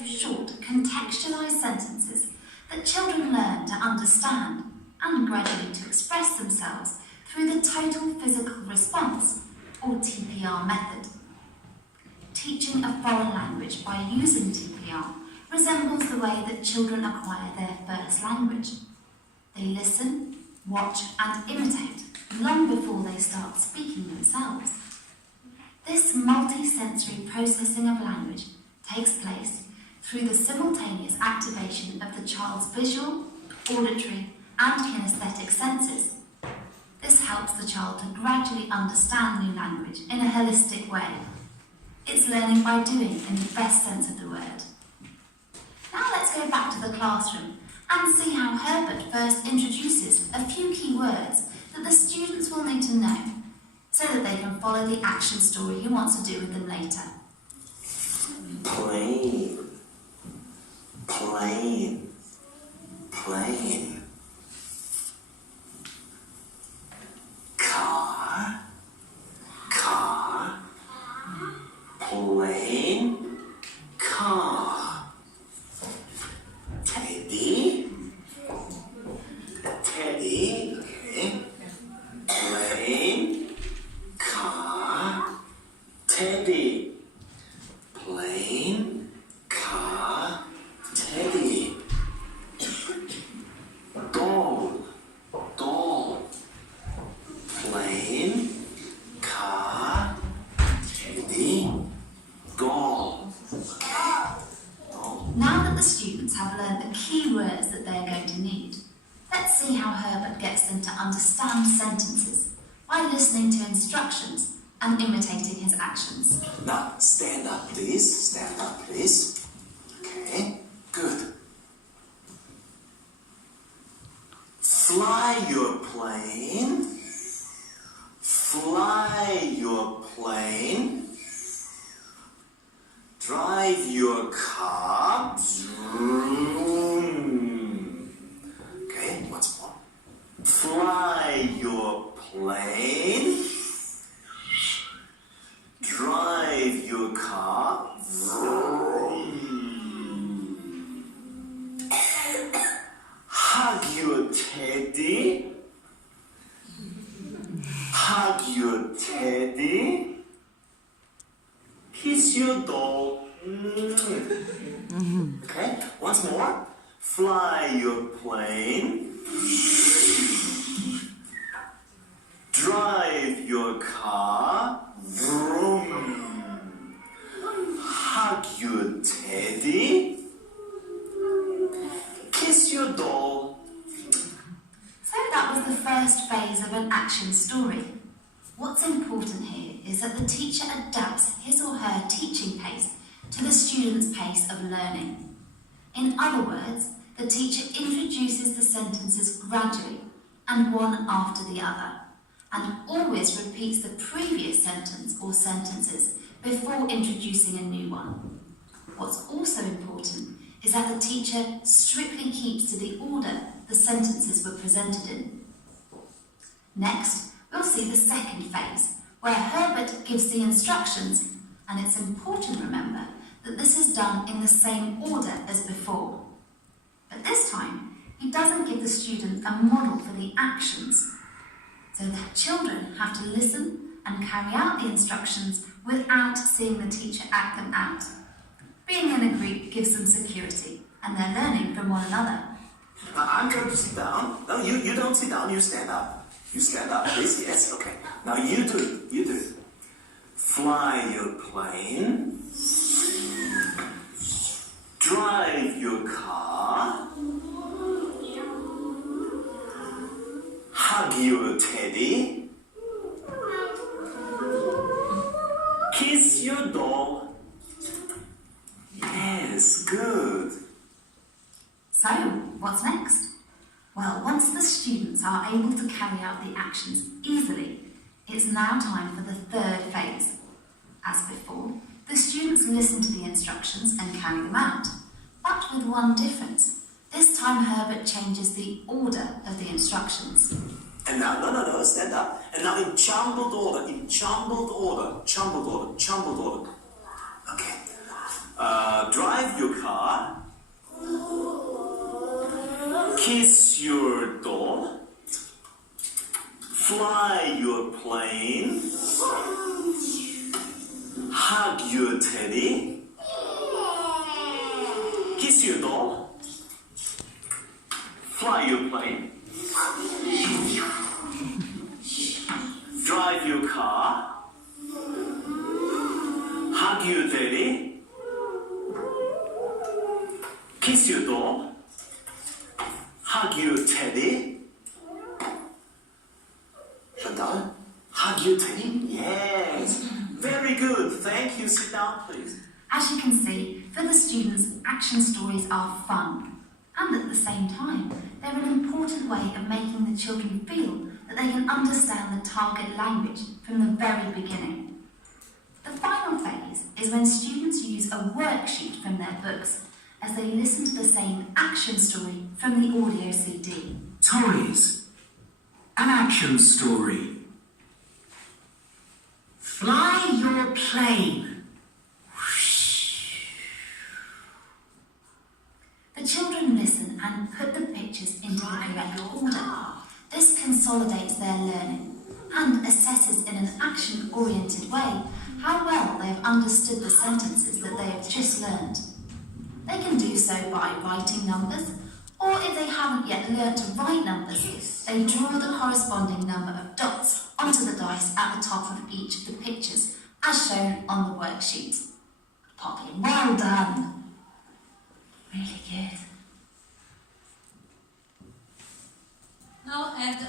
through short, contextualised sentences that children learn to understand and gradually to express themselves through the total physical response, or TPR method. Teaching a foreign language by using TPR resembles the way that children acquire their first language. They listen, watch and imitate long before they start speaking themselves. This multi-sensory processing of language takes place through the simultaneous activation of the child's visual, auditory and kinesthetic senses. This helps the child to gradually understand new language in a holistic way. It's learning by doing in the best sense of the word. Now let's go back to the classroom and see how Herbert first introduces a few key words that the students will need to know so that they can follow the action story he wants to do with them later. Plane, plane, plane. Car, car, plane, car. Teddy, teddy, okay. Plane, car, teddy. Plane, car, teddy. Doll, doll. Plane, car, teddy, doll. Now that the students have learned the key words that they are going to need, let's see how Herbert gets them to understand sentences by listening to instructions and imitating his actions. Now, stand up, please. Stand up, please. Okay, good. Fly your plane. Fly your plane. Drive your car. Vroom. Okay, once more. Fly your plane. Drive your car. Vroom. Hug your teddy. Hug your teddy. Kiss your doll. Okay, once more. Fly your plane. Drive your car. Vroom. Hug your teddy. Kiss your doll. So that was the first phase of an action story. What's important here is that the teacher adapts his or her teaching pace to the student's pace of learning. In other words, the teacher introduces the sentences gradually and one after the other, and always repeats the previous sentence or sentences before introducing a new one. What's also important is that the teacher strictly keeps to the order the sentences were presented in. Next, we'll see the second phase, where Herbert gives the instructions, and it's important, remember, that this is done in the same order as before. But this time, he doesn't give the student a model for the actions, so that children have to listen and carry out the instructions without seeing the teacher act them out. Being in a group gives them security, and they're learning from one another. I'm going to sit down. No, you don't sit down, you stand up. You stand up, please. Yes, okay. Now you do it. You do it. Fly your plane. Drive your car. Hug your teddy. Kiss your doll. Yes, good. So, what's next? Well, once the students are able to carry out the actions easily, it's now time for the third phase. As before, the students listen to the instructions and carry them out, but with one difference. This time Herbert changes the order of the instructions. And now, no, stand up. And now in jumbled order, jumbled order. Okay. Drive your car. Kiss your doll. Fly your plane. Hug your teddy. Kiss your doll. Fly your plane. Drive your car. Hug your teddy. Kiss your doll. Hug your teddy. Chantal, hug your teddy? Yes. Very good. Thank you. Sit down, please. As you can see, for the students, action stories are fun. And at the same time, they're an important way of making the children feel that they can understand the target language from the very beginning. The final phase is when students use a worksheet from their books as they listen to the same action story from the audio CD. Toys. An action story. Fly your plane. The children listen and put the pictures into the correct order. This consolidates their learning and assesses in an action-oriented way how well they have understood the sentences that they have just learned. They can do so by writing numbers, or if they haven't yet learnt to write numbers, they draw the corresponding number of dots onto the dice at the top of each of the pictures, as shown on the worksheet. Poppy, well done! Really good. Now add